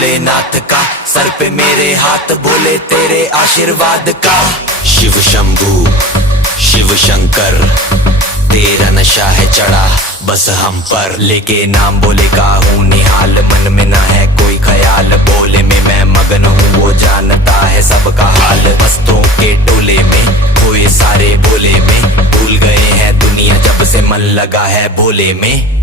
भोलेनाथ का, सर पे मेरे हाथ भोले तेरे आशीर्वाद का। शिव शंभू शिव शंकर तेरा नशा है चढ़ा बस हम पर, लेके नाम बोले का हूँ निहाल, मन में ना है कोई ख्याल, बोले में मैं मगन हूँ वो जानता है सबका हाल। मस्तों के टोले में खोए सारे भोले में, भूल गए हैं दुनिया जब से मन लगा है भोले में।